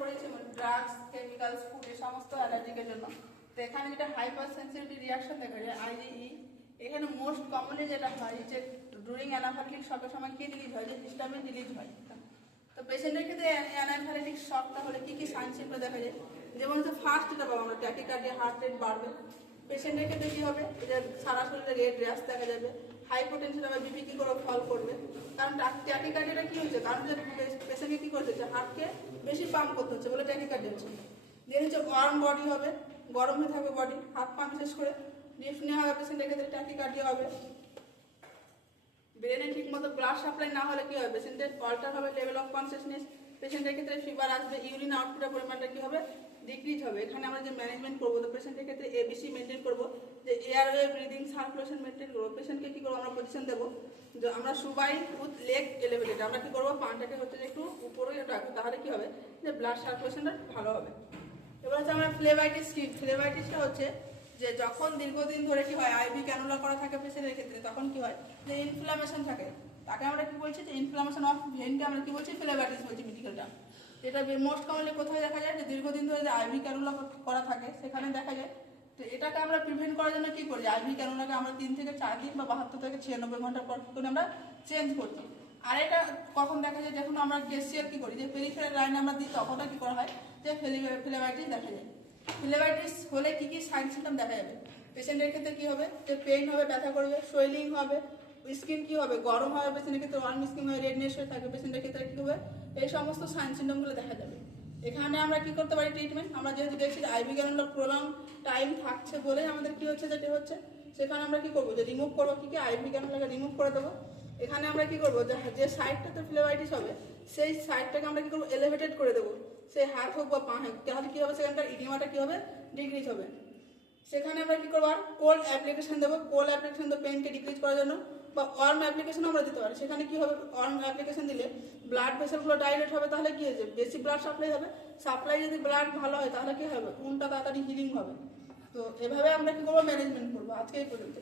পড়েছি drugs, chemicals, food এই সমস্ত অ্যালার্জিকের জন্য। তো এখানে যেটা হাইপার সেন্সিটিভিটি রিয়াকশন দেখা যায় আইজিই, এখানে মোস্ট কমনলি যেটা হয় যে ডুরিং অ্যানাফাইলেটিক শকের সময় কি রিলিজ হয়, যে হিস্টামিন রিলিজ হয়। তো পেশেন্টের ক্ষেত্রে অ্যানাফাইলেটিক শকটা হলে কি কি সাইন সিম্পটম দেখা যায়, যেমন হচ্ছে ফার্স্ট যেটা পাবো আমরা ট্যাকিকার্ডিয়া, হার্ট রেট বাড়বে। পেশেন্টের ক্ষেত্রে কি হবে, যে সারা শরীরে রেড র্যাশ দেখা যাবে, হাইপোটেনশন হবে, বিপি কি করে ফল করবে। কারণ ট্যাকিকার্ডিয়াটা কি হচ্ছে, কারণ যে পেশেন্টকে কি করতে হচ্ছে, হার্টকে বেশি পাম্প করতে হচ্ছে বলে ট্যাকিকার্ডিয়া হচ্ছে। দেন হচ্ছে ওয়ার্ম বডি হবে, গরম হয়ে থাকবে বডি, হাত পা বিশেষ করে ডিপনিয়া হবে পেশেন্টের ক্ষেত্রে, ট্যাকিকার্ডিয়া হবে। ব্রেনে ঠিক মতো ব্লাড সাপ্লাই না হলে কি হবে, পেশেন্টের অল্টার হবে লেভেল অফ কনসিয়াসনেস, পেশেন্টের ক্ষেত্রে ফিভার আসবে, ইউরিন আউটপুটের পরিমাণটা কি হবে, ডিক্রিজ হবে। এখানে আমরা যে ম্যানেজমেন্ট করবো, তো পেশেন্টের ক্ষেত্রে এবিসি মেনটেন করবো, যে এয়ারওয়ে, ব্রিদিং, সার্কুলেশন মেনটেন করবো। পেশেন্টকে কি করবো, আমরা পজিশন দেবো যে আমরা সুবাইন উইথ লেগ এলিভেটেড, আমরা কি করবো, পানটাকে হচ্ছে যে একটু উপরে রাখবো, তাহলে কি হবে, যে ব্লাড সার্কুলেশনটা ভালো হবে। এবার হচ্ছে আমরা ফ্লেভাইটিস কি, ফ্লেভাইটিসটা হচ্ছে যে যখন দীর্ঘদিন ধরে কি হয়, আইভি ক্যানুলা করা থাকে পেশেন্টের ক্ষেত্রে, তখন কি হয়, যে ইনফ্লামেশন থাকে, তাকে আমরা কি বলছি, যে ইনফ্লামেশন অফ ভেনকে আমরা কি বলছি, ফ্লেভাইটিস বলছি মেডিকেল টার্ম। এটা মোস্ট কমনলি কোথায় দেখা যায়, যে দীর্ঘদিন ধরে যে আইভি ক্যানুলা করা থাকে সেখানে দেখা যায়। তো এটাকে আমরা প্রিভেন্ট করার জন্য কি করি, আইভি ক্যানুলাকে আমরা 3 থেকে 4 দিন বা 72 থেকে 96 ঘন্টা পর করে আমরা চেঞ্জ করছি। আর এটা কখন দেখা যায়, যখন আমরা গেস্টিয়ার কি করি, যে পেরিফেরাল লাইন আমরা দিই, তখন কি করা হয়, যে ফ্লেভাইটিস দেখা যায়। ফ্লেভাইটিস হলে কি কি সাইন সিমটম দেখা যাবে, পেশেন্টের ক্ষেত্রে কি হবে, যে পেইন হবে, ব্যথা করবে, সোয়েলিং হবে, স্কিন কি হবে, গরম হবে, পেশেন্টের ক্ষেত্রে ওয়ার্ম স্কিন হবে, রেডনেস হয়ে থাকবে, পেশেন্টের ক্ষেত্রে কি হবে, এই সমস্ত সাইন সিমটমগুলো দেখা যাবে। এখানে আমরা কি করতে পারি ট্রিটমেন্ট, আমরা যেহেতু দেখছি যে আইভি ক্যানুলা প্রলং টাইম থাকছে বলে আমাদের কি হচ্ছে, যেটা হচ্ছে সেখানে আমরা কি করবো, যে রিমুভ করবো, কি কি আইভি ক্যানুলাকে রিমুভ করে দেবো। এখানে আমরা কি করবো, যে সাইডটাতে ফ্লেভাইটিস হবে সেই সাইডটাকে আমরা কি করবো, এলিভেটেড করে দেবো, সে হাত হোক বা পা হোক, তাহলে কি হবে, সেখানকার ইডিমাটা কি হবে, ডিক্রিজ হবে। সেখানে আমরা কি করবো, আর কোল্ড অ্যাপ্লিকেশন দেবো, কোল্ড অ্যাপ্লিকেশন দেবো পেনকে ডিক্রিজ করার জন্য, বা ওয়ার্ম অ্যাপ্লিকেশন আমরা দিতে পারি। সেখানে কি হবে, ওয়ার্ম অ্যাপ্লিকেশন দিলে ব্লাড ভেসেলগুলো ডাইলেট হবে, তাহলে কি হয়েছে, বেশি ব্লাড সাপ্লাই হবে, সাপ্লাই যদি ব্লাড ভালো হয় তাহলে কি হবে, কোনটা তাড়াতাড়ি হিলিং হবে। তো এভাবে আমরা কি করবো, ম্যানেজমেন্ট করবো। আজকে এই পর্যন্ত।